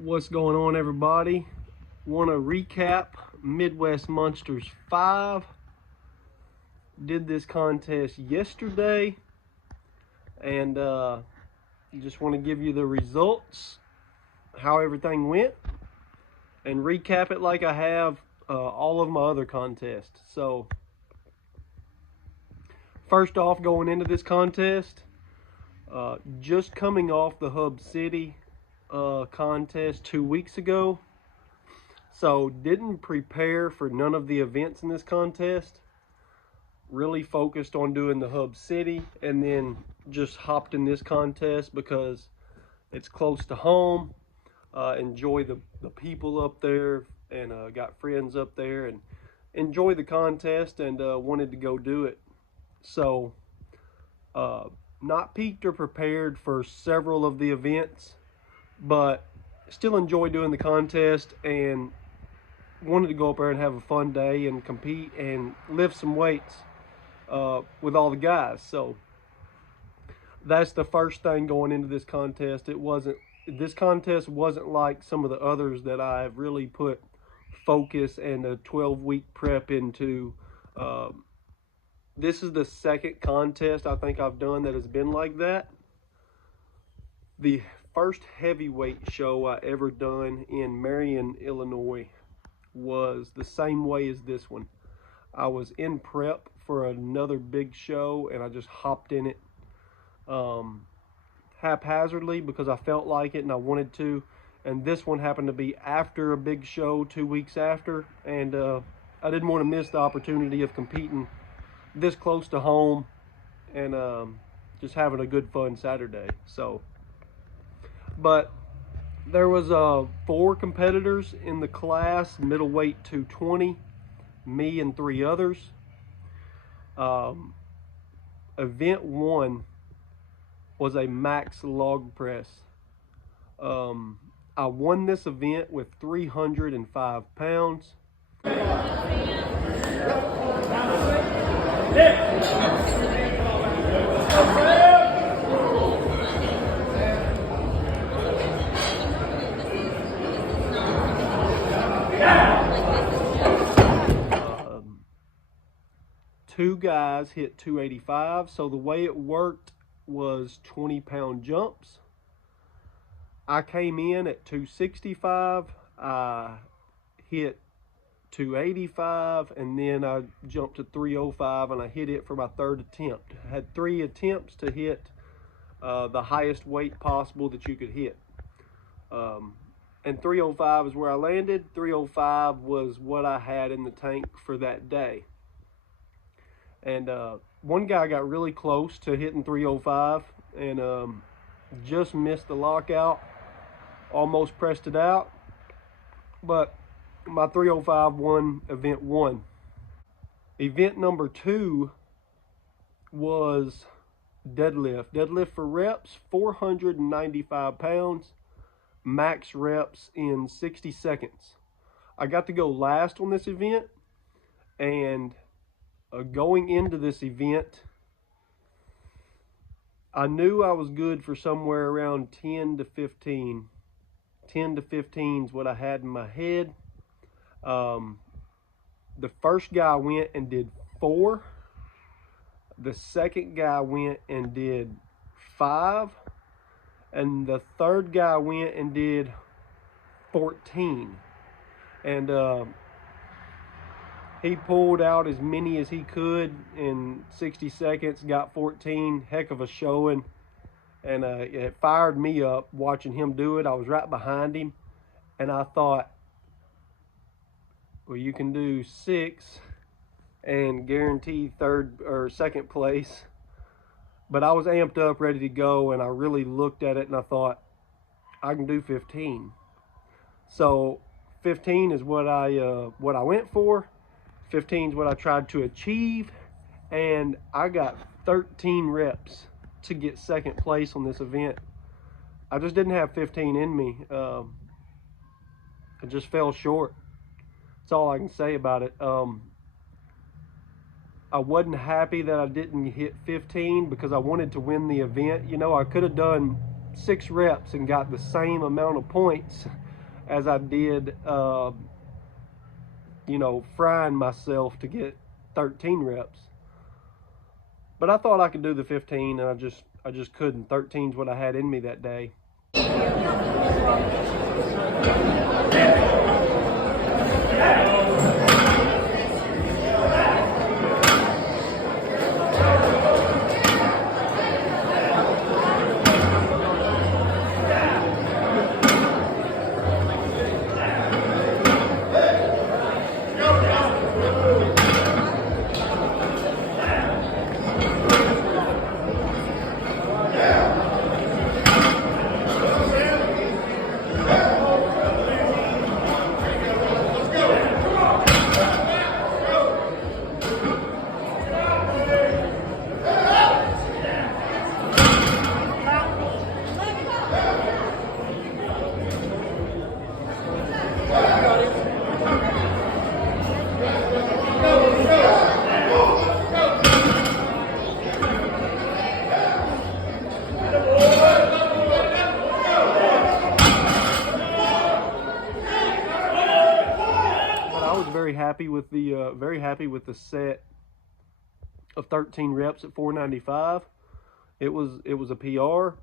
What's going on, everybody? Want to recap Midwest Monsters 5. Did this contest yesterday, and just want to give you the results, how everything went, and recap it like I have all of my other contests. So first off, going into this contest, just coming off the Hub City contest 2 weeks ago, so didn't prepare for none of the events in this contest. Really focused on doing the Hub City, and then just hopped in this contest because it's close to home. Enjoy the people up there, and got friends up there, and enjoy the contest, and wanted to go do it. So not peaked or prepared for several of the events, but still enjoy doing the contest and wanted to go up there and have a fun day and compete and lift some weights with all the guys. So that's the first thing going into this contest. This contest wasn't like some of the others that I've really put focus and a 12-week prep into. This is the second contest I think I've done that has been like that. The first heavyweight show I ever done in Marion, Illinois was the same way as this one. I was in prep for another big show, and I just hopped in it haphazardly because I felt like it and I wanted to. And this one happened to be after a big show 2 weeks after, and I didn't want to miss the opportunity of competing this close to home and just having a good fun Saturday. So, but there was 4 competitors in the class, middleweight 220, me and 3 others. Event 1 was a max log press. I won this event with 305 pounds. Two guys hit 285, so the way it worked was 20-pound jumps. I came in at 265, I hit 285, and then I jumped to 305, and I hit it for my 3rd attempt. I had 3 attempts to hit the highest weight possible that you could hit. And 305 is where I landed. 305 was what I had in the tank for that day. And one guy got really close to hitting 305 and just missed the lockout, almost pressed it out, but my 305 won event 1. Event number 2 was deadlift for reps, 495 pounds, max reps in 60 seconds. I got to go last on this event, and going into this event, I knew I was good for somewhere around 10 to 15. 10 to 15 is what I had in my head. The first guy went and did 4. The second guy went and did 5. And the third guy went and did 14. And he pulled out as many as he could in 60 seconds, got 14, heck of a showing. And it fired me up watching him do it. I was right behind him, and I thought, well, you can do 6 and guarantee 3rd or 2nd place. But I was amped up, ready to go, and I really looked at it and I thought, I can do 15. So 15 is what I went for. 15 is what I tried to achieve, and I got 13 reps to get 2nd place on this event. I just didn't have 15 in me. I just fell short. That's all I can say about it. I wasn't happy that I didn't hit 15 because I wanted to win the event. You know, I could have done 6 reps and got the same amount of points as I did, you know, frying myself to get 13 reps. But I thought I could do the 15, and I just couldn't. 13's what I had in me that day. Very happy with the set of 13 reps at 495. It was a PR.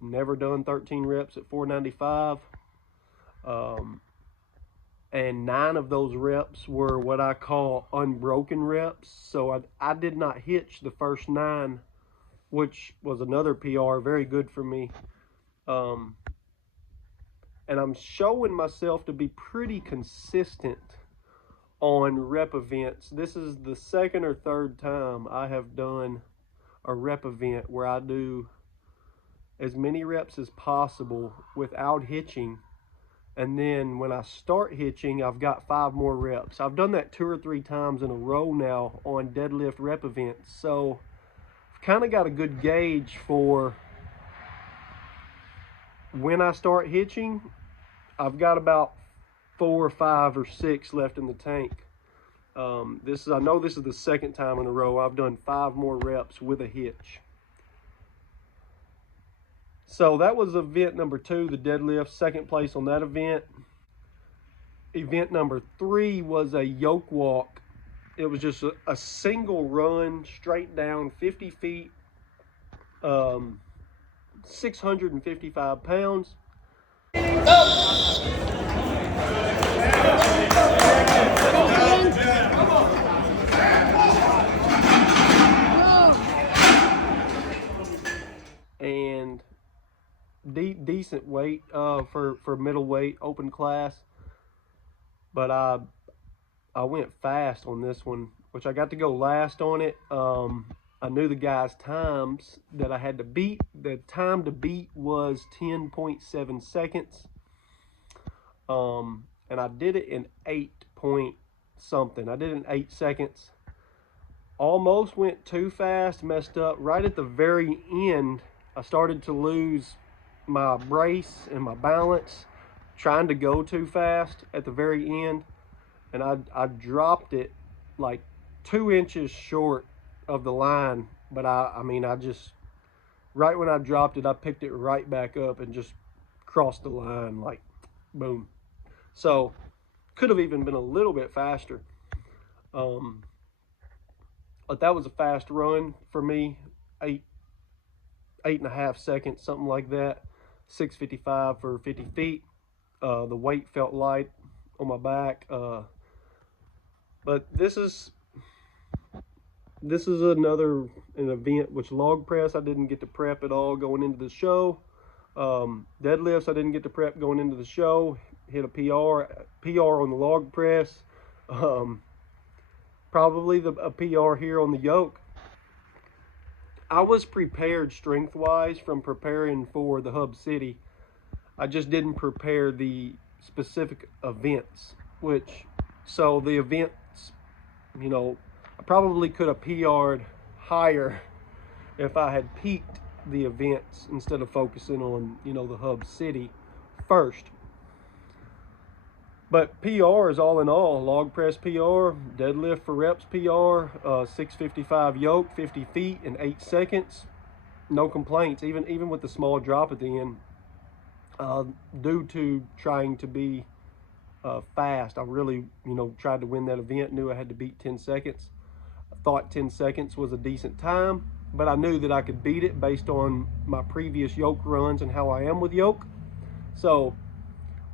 Never done 13 reps at 495. And 9 of those reps were what I call unbroken reps. So I did not hitch the first 9, which was another PR, very good for me. And I'm showing myself to be pretty consistent on rep events. This is the second or third time I have done a rep event where I do as many reps as possible without hitching, and then when I start hitching, I've got 5 more reps. I've done that 2 or 3 times in a row now on deadlift rep events, so I've kind of got a good gauge for when I start hitching. I've got about 4 or 5 or 6 left in the tank. I know this is the second time in a row I've done 5 more reps with a hitch. So that was event number 2, the deadlift, second place on that event. Event number 3 was a yoke walk. It was just a single run straight down 50 feet, 655 pounds. And decent weight for middleweight open class, but I went fast on this one, which I got to go last on it. I knew the guys' times that I had to beat. The time to beat was 10.7 seconds. And I did it in 8 point something. I did it in 8 seconds. Almost went too fast, messed up. Right at the very end, I started to lose my brace and my balance, trying to go too fast at the very end. And I dropped it like 2 inches short of the line. But I mean, I just, right when I dropped it, I picked it right back up and just crossed the line, like boom. So could have even been a little bit faster. But that was a fast run for me. 8.5 seconds, something like that. 6:55 for 50 feet. The weight felt light on my back. But this is an event which log press I didn't get to prep at all going into the show. Deadlifts I didn't get to prep going into the show. Hit a PR on the log press. Probably a PR here on the yoke. I was prepared strength-wise from preparing for the Hub City. I just didn't prepare the specific events, so the events, you know, I probably could have PR'd higher if I had peaked the events instead of focusing on, you know, the Hub City first. But PR is all in all, log press PR, deadlift for reps PR, 655 yoke, 50 feet in 8 seconds. No complaints, even with the small drop at the end. due to trying to be fast. I really, tried to win that event, knew I had to beat 10 seconds. I thought 10 seconds was a decent time, but I knew that I could beat it based on my previous yoke runs and how I am with yoke. So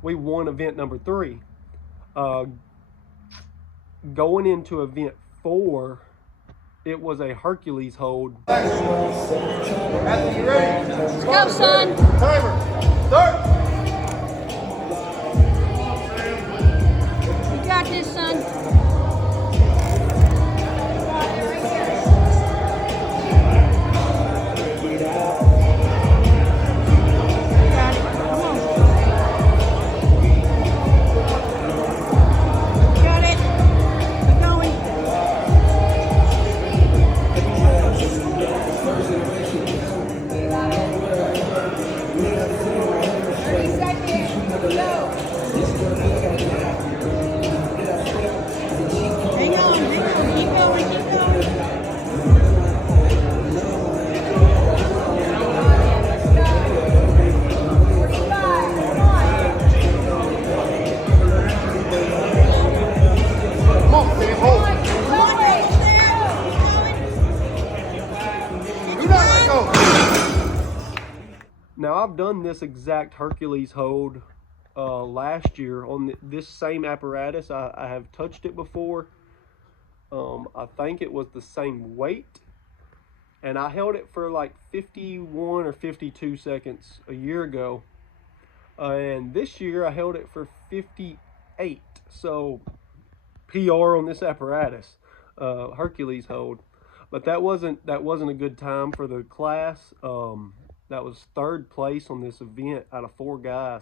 we won event number 3. Going into event 4, it was a Hercules hold. Anthony, you ready? Let's go, son. Timer. Start. You got this, son. Now, I've done this exact Hercules hold last year on this same apparatus. I have touched it before. I think it was the same weight. And I held it for like 51 or 52 seconds a year ago. And this year I held it for 58. So, PR on this apparatus, Hercules hold. But that wasn't a good time for the class. That was 3rd place on this event out of 4 guys.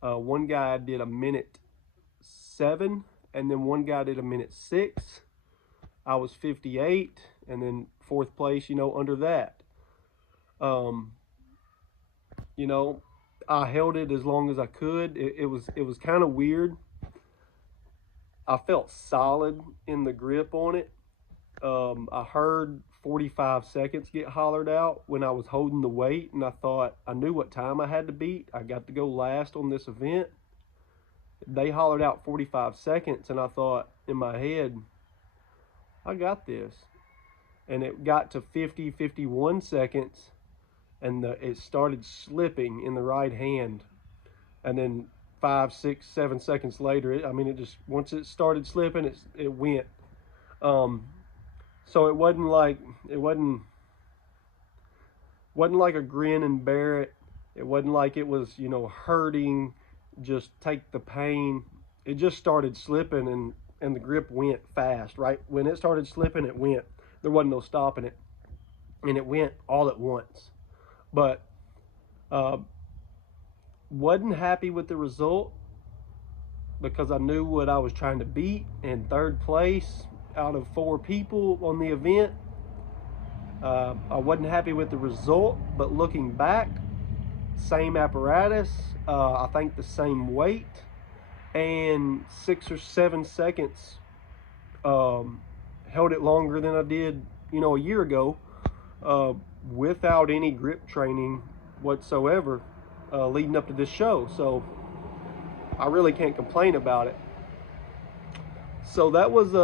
One guy did 1:07, and then one guy did 1:06. I was 58, and then 4th place, under that. I held it as long as I could. It was kind of weird. I felt solid in the grip on it. I heard 45 seconds get hollered out when I was holding the weight, and I thought I knew what time I had to beat. I got to go last on this event. They hollered out 45 seconds, and I thought in my head, I got this. And it got to 50, 51 seconds, and it started slipping in the right hand. And then 5, 6, 7 seconds later, once it started slipping, it went. So it wasn't like a grin and bear it. It wasn't like it was, hurting, just take the pain. It just started slipping, and the grip went fast, right? When it started slipping, it went. There wasn't no stopping it. And it went all at once. But wasn't happy with the result because I knew what I was trying to beat, in 3rd place out of 4 people on the event. I wasn't happy with the result, but looking back, same apparatus, I think the same weight, and 6 or 7 seconds, held it longer than I did, a year ago, without any grip training whatsoever, leading up to this show. So I really can't complain about it. So that was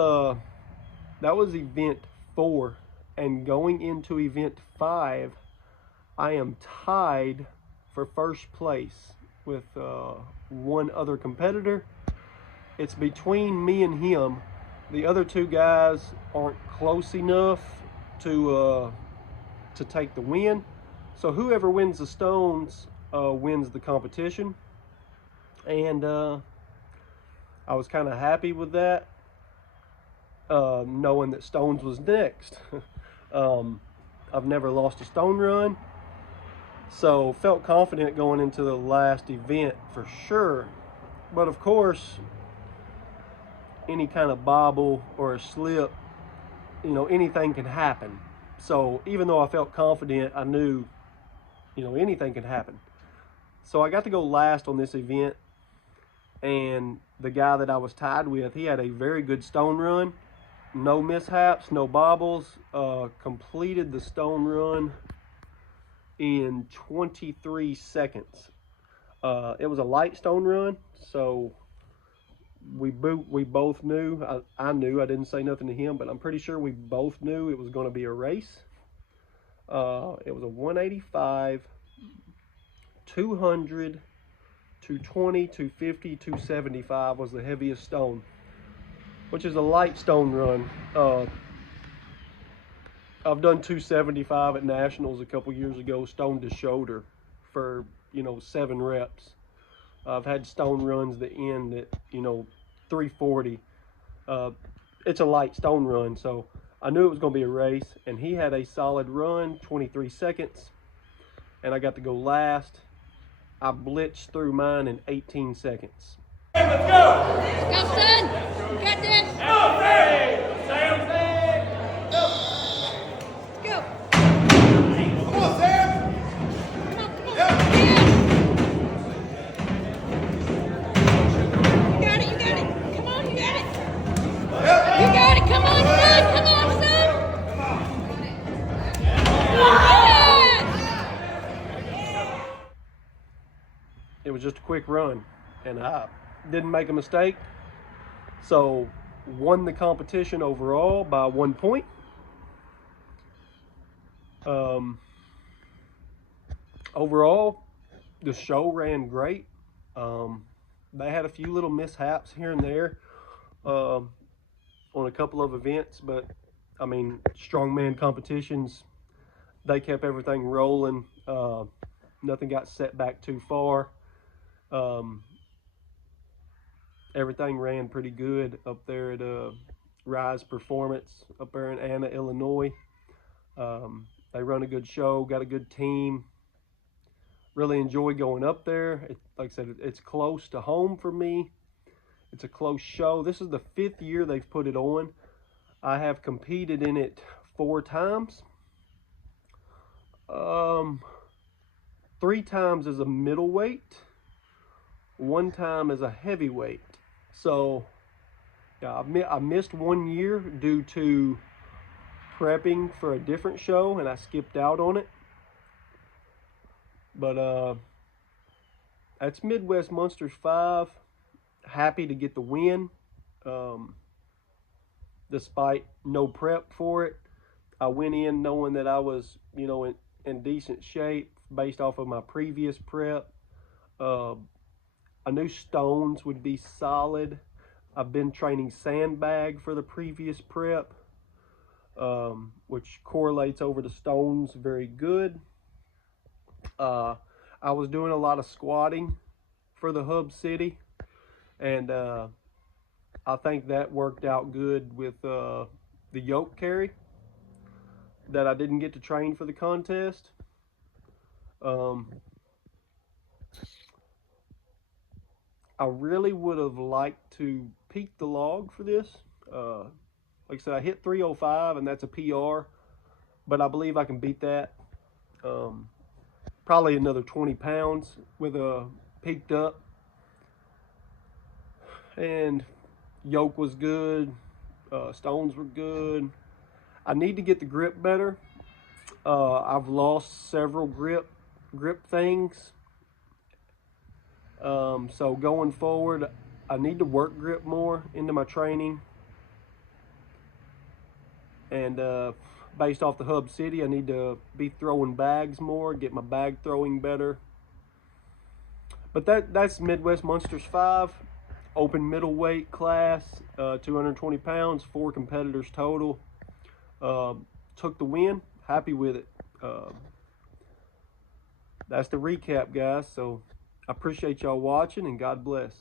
event 4, and going into event 5, I am tied for 1st place with one other competitor. It's between me and him. The other 2 guys aren't close enough to take the win. So whoever wins the stones wins the competition. And I was kind of happy with that. Knowing that stones was next. I've never lost a stone run, so felt confident going into the last event for sure. But of course, any kind of bobble or a slip, anything can happen. So even though I felt confident, I knew, anything could happen. So I got to go last on this event, and the guy that I was tied with, he had a very good stone run. No mishaps, no bobbles, completed the stone run in 23 seconds. It was a light stone run, so we both knew. I knew. I didn't say nothing to him, but I'm pretty sure we both knew it was going to be a race. It was a 185, 200, 220, 250, 275 was the heaviest stone, which is a light stone run. I've done 275 at nationals a couple years ago, stone to shoulder, for 7 reps. I've had stone runs that end at 340. It's a light stone run, so I knew it was going to be a race, and he had a solid run, 23 seconds, and I got to go last. I blitzed through mine in 18 seconds. Let's go! Go, son. You got this. Go, Sam! Go! Go. Come on, Sam! Come on, come on. Yep. Yeah. You got it, you got it. Come on, you got it. You got it. Come on, son. Come on, son. Yes. It was just a quick run, and I didn't make a mistake, so won the competition overall by 1 point. Overall, the show ran great. They had a few little mishaps here and there on a couple of events, but I mean, strongman competitions, they kept everything rolling. Nothing got set back too far. Everything ran pretty good up there at Rise Performance up there in Anna, Illinois. They run a good show, got a good team. Really enjoy going up there. Like I said, it's close to home for me. It's a close show. This is the 5th year they've put it on. I have competed in it 4 times. 3 times as a middleweight, 1 time as a heavyweight. So yeah, I missed 1 year due to prepping for a different show, and I skipped out on it. But that's Midwest Monsters 5. Happy to get the win, despite no prep for it. I went in knowing that I was, in decent shape based off of my previous prep. I knew stones would be solid. I've been training sandbag for the previous prep, which correlates over to stones very good. I was doing a lot of squatting for the Hub City, and I think that worked out good with the yoke carry that I didn't get to train for the contest. I really would have liked to peak the log for this. Like I said, I hit 305, and that's a PR, but I believe I can beat that. Probably another 20 pounds with a peaked up. And yoke was good. Stones were good. I need to get the grip better. I've lost several grip things. So going forward, I need to work grip more into my training. And based off the Hub City, I need to be throwing bags more, get my bag throwing better. But that's Midwest Monsters 5, open middleweight class, 220 pounds, 4 competitors total. Took the win, happy with it. That's the recap, guys. So I appreciate y'all watching, and God bless.